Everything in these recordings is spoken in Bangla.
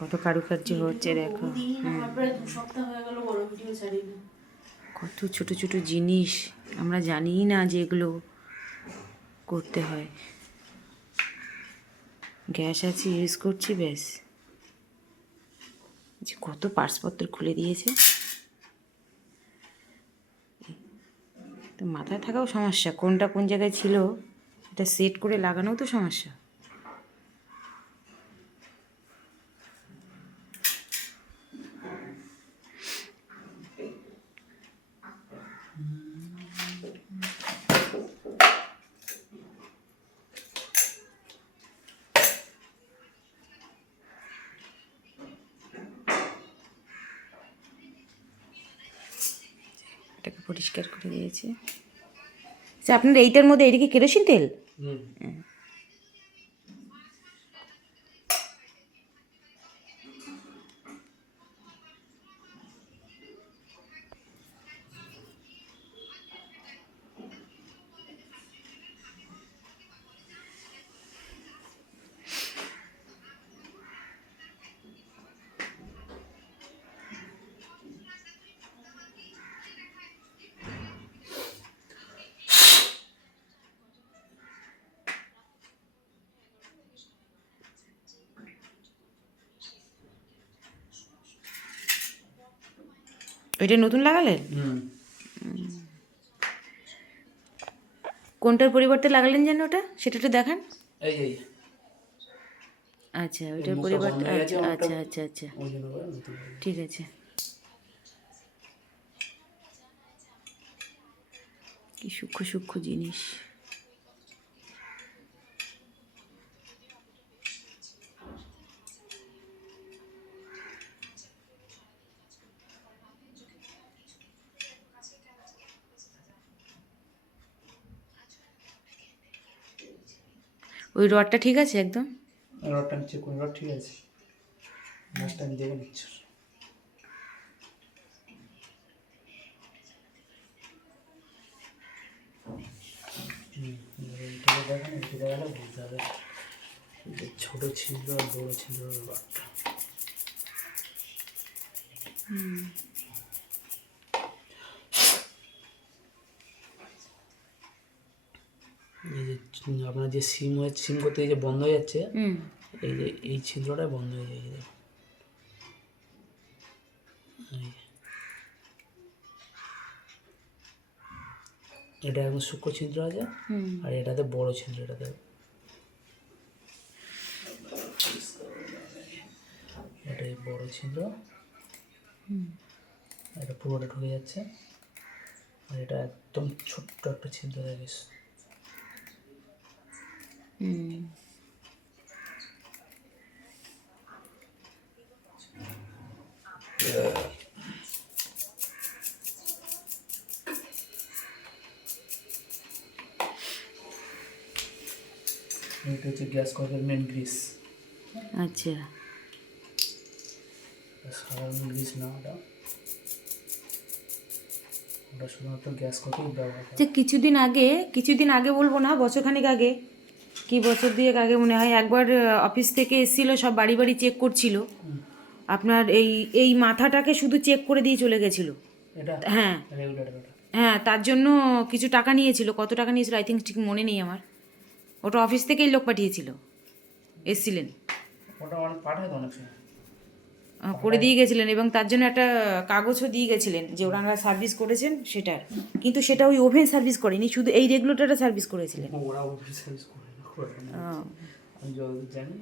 কত কারুকার্য হচ্ছে দেখো। কত ছোট ছোট জিনিস আমরা জানি না যে এগুলো করতে হয়। গ্যাস আছে, ইউজ করছি, ব্যাস। যে কত পার্সপত্র খুলে দিয়েছে, তো মাথায় থাকাও সমস্যা, কোনটা কোন জায়গায় ছিল এটা সেট করে লাগানোও তো সমস্যা। এটাকে পরিষ্কার করে দিয়েছে। আচ্ছা, আপনার এইটার মধ্যে এটা কি কেরোসিন তেল? ওইটা নতুন লাগালেন? কোনটার পরিবর্তে লাগালেন যেন ওটা, সেটা একটু দেখান। আচ্ছা, ওইটার পরিবর্তে, আচ্ছা আচ্ছা আচ্ছা আচ্ছা, ঠিক আছে। কি সূক্ষ্ম সূক্ষ্ম জিনিস। ওই রডটা ঠিক আছে একদম? রডটা নিচে কোন রড ঠিক আছে? মাছটা আমি দেখে নিচ্ছি। দেখেন, এটা দেখালে বুঝতে হবে ছোট ছিদ্র আর বড় ছিদ্র রডটা। এই যে আপনার যে সিম করতে যে বন্ধ হয়ে যাচ্ছে, এই যে এই ছিদ্রটা বন্ধ হয়ে যায়, দেখুন। এটা এখন সূক্ষ্ম ছিদ্র আছে, আর এটাতে বড় ছিদ্র। এটাতে এটাই বড় ছিদ্র, এটা পুরোটা ঢুকে যাচ্ছে, আর এটা একদম ছোট্ট একটা ছিদ্র দেখিস। এটা হচ্ছে গ্যাস কয়েলের মেন গ্রিস। আচ্ছা, সাধারণ গ্রিস না, ওটা শুধুমাত্র গ্যাস কয়েল ব্যবহার করে। যে কিছুদিন আগে বলবো না, বছরখানেক আগে, কি বছর দুয়েক আগে মনে হয়, একবার অফিস থেকে এসেছিলো, সব বাড়ি বাড়ি চেক করছিল। আপনার এই মাথাটাকে শুধু চেক করে দিয়ে চলে গেছিলো। এটা হ্যাঁ রেগুলেটর। হ্যাঁ, তার জন্য কিছু টাকা নিয়েছিল, কত টাকা নিয়েছিল আই থিঙ্ক ঠিক মনে নেই আমার। ওটা অফিস থেকেই লোক পাঠিয়েছিল, এসছিলেন, ওটা অনেক পাঠায় তো অনেক সময় করে দিয়ে গেছিলেন, এবং তার জন্য একটা কাগজও দিয়ে গেছিলেন যে ওনারা সার্ভিস করেছেন সেটার। কিন্তু সেটা ওই ওভেন সার্ভিস করেনি, শুধু এই রেগুলেটরটা সার্ভিস করেছিলেন। ওরা ওভেন সার্ভিস করে না। আমি যতদূর জানি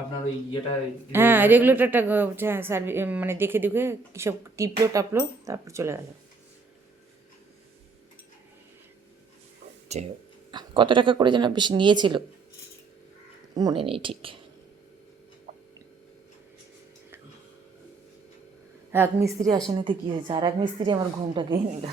আপনার ওই ইয়েটা, হ্যাঁ, রেগুলেটরটা হ্যাঁ সার্ভিস, মানে দেখে দেখে কী সব টিপলো টাপলো, তারপর চলে গেল। কত টাকা করে যেন বেশি নিয়েছিল, মনে নেই ঠিক। এক মিস্ত্রি আসেনি তো কী হয়েছে, আর এক মিস্ত্রি আমার ঘুমটা খেয়ে নিল।